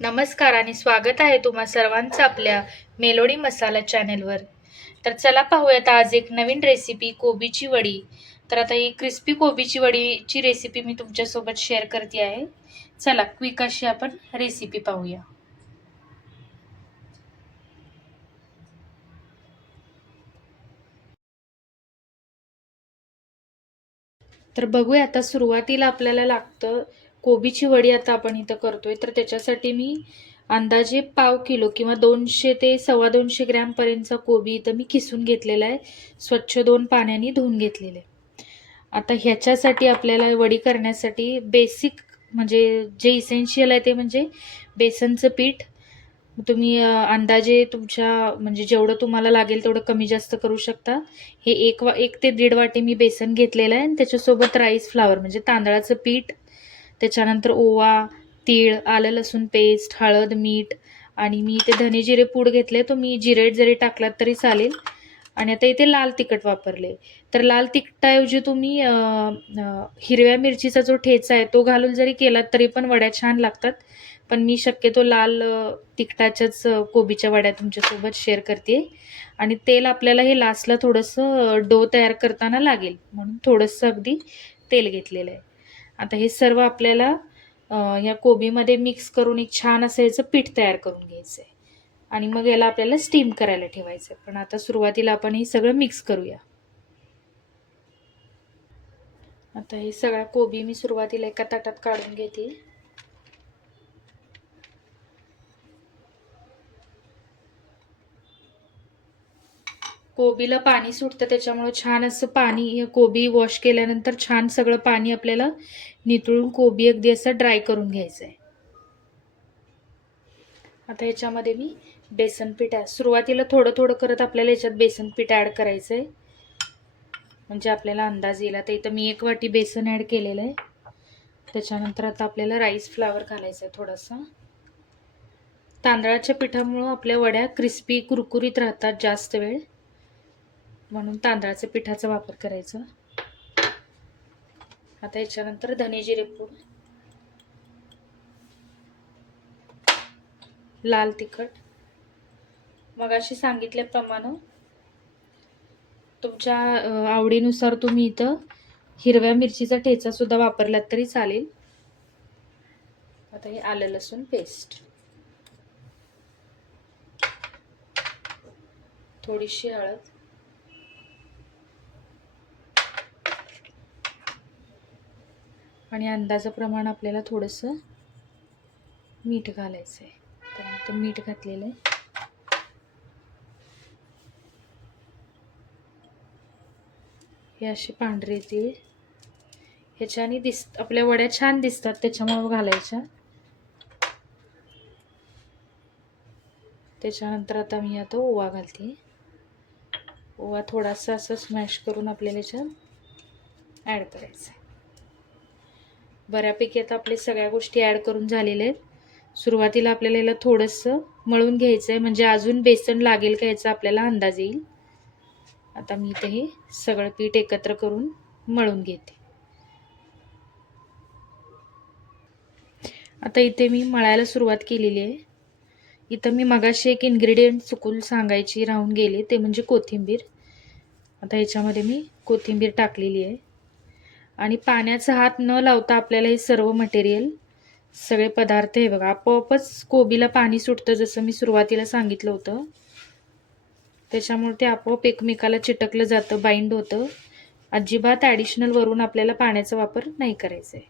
नमस्कार आणि स्वागत आहे तुम्हा सर्वांचं आपल्या मेलोडी मसाला चॅनेलवर. तर चला पाहूयात आज एक नवीन रेसिपी कोबीची वडी. तर आता ही क्रिस्पी कोबीची वडीची रेसिपी मी तुमच्यासोबत शेअर करते आहे. चला क्विक अशी आपण रेसिपी पाहूया. तर बघूया आता सुरुवातीला आपल्याला लागतं कोबीची वडी आता आपण इथं करतोय तर त्याच्यासाठी मी अंदाजे पाव किलो किंवा दोनशे ते सव्वा दोनशे ग्रॅमपर्यंतचा कोबी इथं मी किसून घेतलेला आहे. स्वच्छ दोन पाण्याने धुवून घेतलेले. आहे. आता ह्याच्यासाठी आपल्याला वडी करण्यासाठी बेसिक म्हणजे जे इसेन्शियल आहे ते म्हणजे बेसनचं पीठ. तुम्ही अंदाजे तुमच्या म्हणजे जेवढं तुम्हाला लागेल तेवढं कमी जास्त करू शकता. हे एक वा एक ते दीड वाटी मी बेसन घेतलेलं आहे आणि त्याच्यासोबत राईस फ्लावर म्हणजे तांदळाचं पीठ त्याच्यानंतर ओवा तीळ आलं लसूण पेस्ट हळद मीठ आणि मी इथे धने जिरे पूड घेतले. तो मी जिरेट जरी टाकलात तरी चालेल. आणि आता इथे लाल तिखट वापरले. तर लाल तिखटाऐवजी तुम्ही हिरव्या मिरचीचा जो ठेचा आहे तो घालून जरी केलात तरी पण वड्या छान लागतात. पण मी शक्यतो लाल तिखटाच्याच कोबीच्या वड्या तुमच्यासोबत शेअर करते. आणि तेल आपल्याला हे लास्टला थोडंसं डो तयार करताना लागेल. म्हणून थोडंसं अगदी तेल घेतलेलं आहे. आता हे सर्व आपल्याला ह्या कोबीमध्ये मिक्स करून एक छान असं ह्याचं पीठ तयार करून घ्यायचं आहे आणि मग याला आपल्याला स्टीम करायला ठेवायचं आहे पण आता सुरुवातीला आपण हे सगळं मिक्स करूया. आता हे सगळा कोबी मी सुरुवातीला एका ताटात काढून घेते. कोबीला पाणी सुटतं त्याच्यामुळे छान असं पाणी कोबी वॉश केल्यानंतर छान सगळं पाणी आपल्याला नितळून कोबी अगदी असं ड्राय करून घ्यायचं आहे आता ह्याच्यामध्ये मी बेसन पीठ सुरुवातीला थोडं थोडं करत आपल्याला याच्यात बेसन पीठ ॲड करायचं आहे म्हणजे आपल्याला अंदाज येईल. आता इथं मी एक वाटी बेसन ॲड केलेलं आहे. त्याच्यानंतर आता आपल्याला राईस फ्लावर घालायचं आहे थोडासा. तांदळाच्या पिठामुळं आपल्या वड्या क्रिस्पी कुरकुरीत राहतात जास्त वेळ. म्हणून तांदळाच्या पिठाचा वापर करायचा. आता याच्यानंतर धने जिरे पूड. लाल तिखट. मगाशी सांगितल्याप्रमाणे तुमच्या आवडीनुसार तुम्ही इथं हिरव्या मिरचीचा ठेचा सुद्धा वापरलात तरी चालेल. आता हे आलं लसूण पेस्ट थोडीशी हळद. आणि अंदाजाप्रमाणे आपल्याला थोडंसं मीठ घालायचं आहे त्यानंतर मीठ घातलेलं आहे. हे असे पांढरे तीळ. ह्याच्याने दिस आपल्या वड्या छान दिसतात त्याच्यामुळं घालायच्या. त्याच्यानंतर आता मी आता ओवा घालते. ओवा थोडासा असं स्मॅश करून आपल्याला याच्यात ॲड करायचं आहे बऱ्यापैकी आता आपले सगळ्या गोष्टी ॲड करून झालेल्या आहेत. सुरुवातीला आपल्याला याला थोडंसं मळून घ्यायचं आहे म्हणजे अजून बेसन लागेल का याचा आपल्याला अंदाज येईल. आता मी इथे हे सगळं पीठ एकत्र करून मळून घेते. आता इथे मी मळायला सुरुवात केलेली आहे. इथं मी मगाशी एक इन्ग्रेडियंट चुकून सांगायची राहून गेले ते म्हणजे कोथिंबीर. आता याच्यामध्ये मी कोथिंबीर टाकलेली आहे. आणि पाण्याचा हात न लावता आपल्याला हे सर्व मटेरियल सगळे पदार्थ हे बघा आपोआपच कोबीला पाणी सुटतं जसं मी सुरुवातीला सांगितलं होतं. त्याच्यामुळे ते आपोआप एकमेकाला चिटकलं जातं बाइंड होतं. अजिबात ॲडिशनल वरून आपल्याला पाण्याचा वापर नाही करायचा आहे.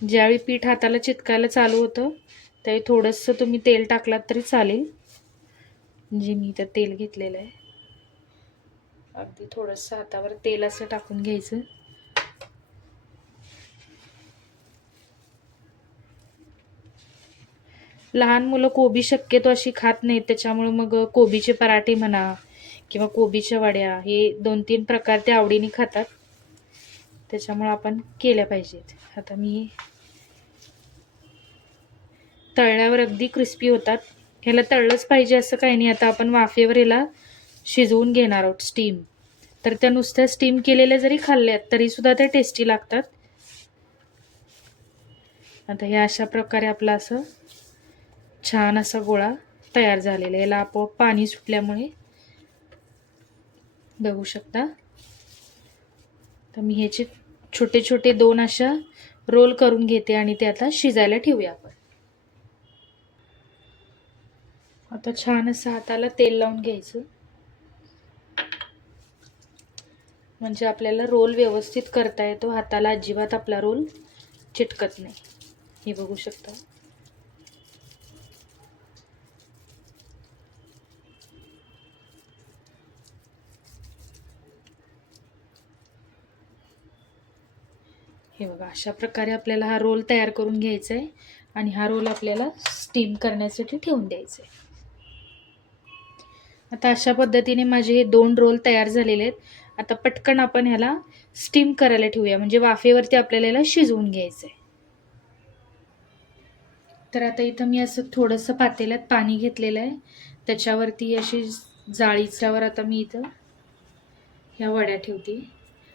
ज्यावेळी पीठ हाताला चिटकायला चालू होतं त्यावेळी थोडंसं तुम्ही तेल टाकलात तरी चालेल. म्हणजे मी तर तेल घेतलेलं आहे. अगदी थोडंसं हातावर तेल असं टाकून घ्यायचं. लहान मुलं कोबी शक्यतो अशी खात नाहीत त्याच्यामुळे मग कोबीचे पराठे म्हणा किंवा कोबीच्या वड्या हे दोन तीन प्रकार ते आवडीने खातात. त्याच्यामुळे आपण केल्या पाहिजेत. आता मी तळल्यावर अगदी क्रिस्पी होतात. ह्याला तळलंच पाहिजे असं काही नाही. आता आपण वाफेवर ह्याला शिजवून घेणार आहोत स्टीम तर त्या नुसत्या स्टीम केलेल्या जरी खाल्ल्यात तरीसुद्धा त्या टेस्टी लागतात. आता हे अशा प्रकारे आपला असं छान असा गोळा तयार झालेला आहे. याला आपोआप पाणी सुटल्यामुळे बघू शकता. तर मी ह्याचे छोटे छोटे दोन अशा रोल करून घेते आणि ते आता शिजायला ठेवूया आपण. आता छान असं हाताला तेल लावून घ्यायचं. म्हणजे आपल्याला रोल व्यवस्थित करता येतो हाताला अजिबात आपला रोल चिटकत नाही. हे बघू शकता. हे बघा अशा प्रकारे आपल्याला हा रोल तयार करून घ्यायचा आहे आणि हा रोल आपल्याला स्टीम करण्यासाठी ठेवून द्यायचा आहे आता अशा पद्धतीने माझे हे दोन रोल तयार झालेले आहेत. आता पटकन आपण ह्याला स्टीम करायला ठेवूया. म्हणजे वाफेवरती आपल्याला याला शिजवून घ्यायचं आहे तर आता इथं मी असं थोडंसं पातेल्यात पाणी घेतलेलं आहे. त्याच्यावरती अशी जाळीच्यावर आता मी इथं ह्या वड्या ठेवते.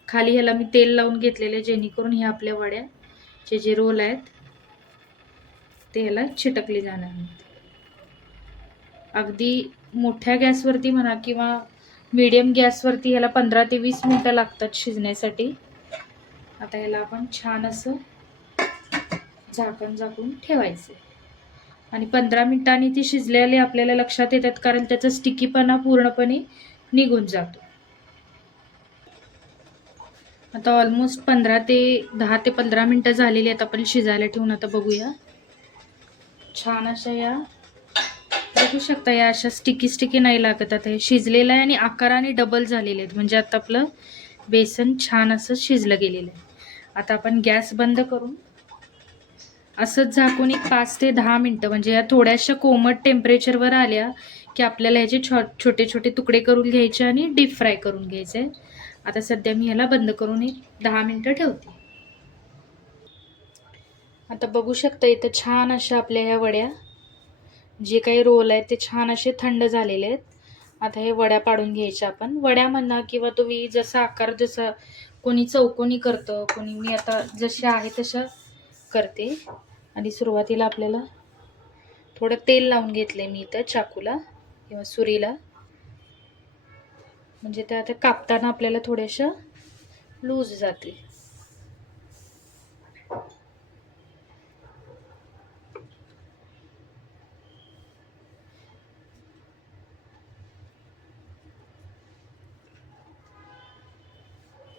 खाली ह्याला मी तेल लावून घेतलेलं आहे जेणेकरून ह्या आपल्या वड्या जे जे रोल आहेत ते ह्याला चिटकले जाणार नाहीत. अगदी मोठ्या गॅसवरती म्हणा किंवा मीडियम गॅसवरती ह्याला पंधरा ते वीस मिनटं लागतात शिजण्यासाठी. आता ह्याला आपण छान असं झाकण झाकून ठेवायचं. आणि पंधरा मिनटांनी ती शिजलेली आपल्याला लक्षात येतात कारण त्याचा स्टिकीपणा पूर्णपणे निघून जातो. आता ऑलमोस्ट पंधरा ते दहा ते पंधरा मिनटं झालेली आहेत आपण शिजायला ठेवून आता बघूया. छान अशा या बघू शकता या अशा स्टिकी स्टिकी नाही लागत. आता हे शिजलेलं आहे आणि आकाराने डबल झालेले आहेत. म्हणजे आता आपलं बेसन छान असं शिजलं गेलेलं आहे. आता आपण गॅस बंद करून असंच झाकून एक पाच ते दहा मिनटं म्हणजे या थोड्याशा कोमट टेम्परेचरवर आल्या की आपल्याला ह्याचे छो छोटे छोटे तुकडे करून घ्यायचे आणि डीप फ्राय करून घ्यायचे. आता सध्या मी ह्याला बंद करून एक दहा मिनटं ठेवते. आता बघू शकता इथं छान अशा आपल्या ह्या वड्या जे काही रोल आहेत ते छान असे थंड झालेले आहेत. आता हे वड्या पाडून घ्यायच्या आपण. वड्या म्हणा किंवा तुम्ही जसा आकार जसा कोणी चौकोनी करतं कोणी मी आता जशा आहे तशा करते. आणि सुरुवातीला आपल्याला थोडं तेल लावून घेतलं मी इथं चाकूला किंवा सुरीला. म्हणजे त्या आता कापताना आपल्याला थोड्याशा लूज जाते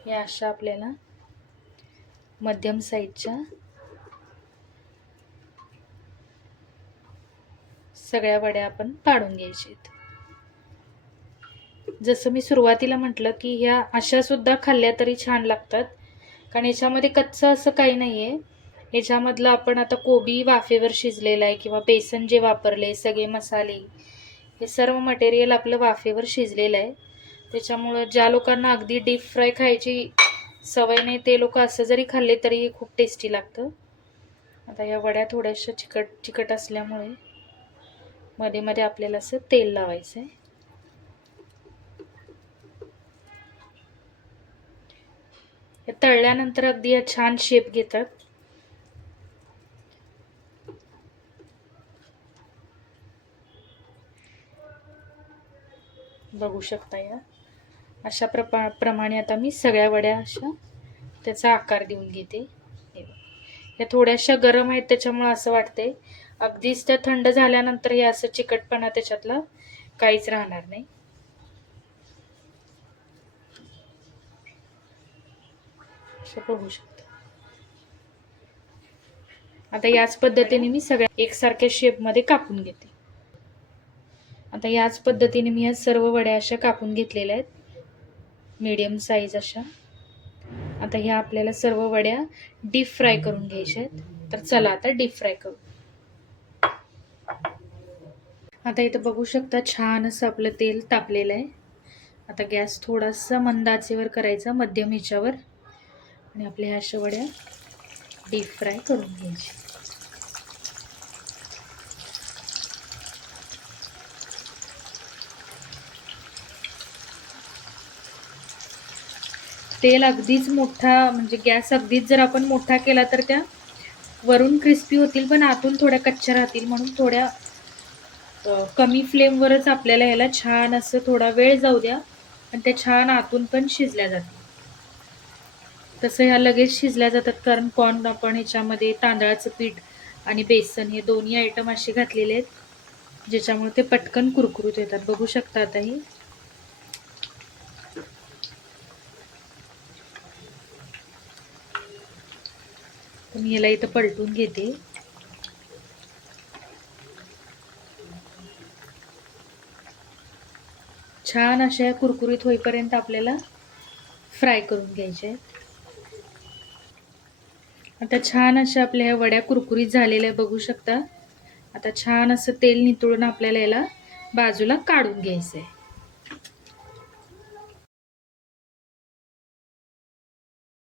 या अशा आपल्याला मध्यम साईजच्या सगळ्या वड्या आपण पाडून घ्यायच्या आहेत. जसं मी सुरुवातीला म्हटलं की ह्या अशा सुद्धा खाल्ल्या तरी छान लागतात. कारण याच्यामध्ये कच्चं असं काही नाही आहे ह्याच्यामधलं आपण आता कोबी वाफेवर शिजलेलं आहे किंवा बेसन जे वापरले सगळे मसाले हे सर्व मटेरियल आपलं वाफेवर शिजलेलं आहे. त्याच्यामुळं ज्या लोकांना अगदी डीप फ्राय खायची सवय नाही ते लोक असं जरी खाल्ले तरी खूप टेस्टी लागतं. आता या वड्या थोड्याशा चिकट चिकट असल्यामुळे मध्ये मध्ये आपल्याला असं तेल लावायचं आहे हे तळल्यानंतर अगदी या छान शेप घेतात. बघू शकता या. अशा प्रपा प्रमाणे आता मी सगळ्या वड्या अशा त्याचा आकार देऊन घेते. हे या थोड्याशा गरम आहेत त्याच्यामुळे असं वाटते अगदीच त्या थंड झाल्यानंतर हे असं चिकटपणा त्याच्यातला काहीच राहणार नाही. असं बघू शकता. आता याच पद्धतीने मी सगळ्या एकसारख्या शेपमध्ये कापून घेते. आता याच पद्धतीने मी या सर्व वड्या अशा कापून घेतलेल्या आहेत. मीडियम साईज अशा. आता ह्या आपल्याला सर्व वड्या डीप फ्राय करून घ्यायच्या आहेत. तर चला आता डीप फ्राय करू. आता इथं बघू शकता छान असं आपलं तेल तापलेलं आहे. आता गॅस थोडासा मंद आचेवर करायचा मध्यम ह्याच्यावर. आणि आपल्या ह्या अशा वड्या डीप फ्राय करून घ्यायच्या. तेल अगदीच मोठा म्हणजे गॅस अगदीच जर आपण मोठा केला तर त्या वरून क्रिस्पी होतील पण आतून थोड्या कच्च्या राहतील. म्हणून थोड्या कमी फ्लेमवरच आपल्याला ह्याला छान असं थोडा वेळ जाऊ द्या. आणि त्या छान आतून पण शिजल्या जातील. तसं ह्या लगेच शिजल्या जातात कारण कॉर्न आपण ह्याच्यामध्ये तांदळाचं पीठ आणि बेसन हे दोन्ही आयटम असे घातलेले आहेत ज्याच्यामुळे ते पटकन कुरकुरीत येतात बघू शकता आताही तर मी याला इथं पलटून घेते. छान अशा कुरकुरीत होईपर्यंत आपल्याला फ्राय करून घ्यायचे आता छान अशा आपल्या ह्या वड्या कुरकुरीत झालेल्या बघू शकता. आता छान असं तेल नितळून आपल्याला याला बाजूला काढून घ्यायचं आहे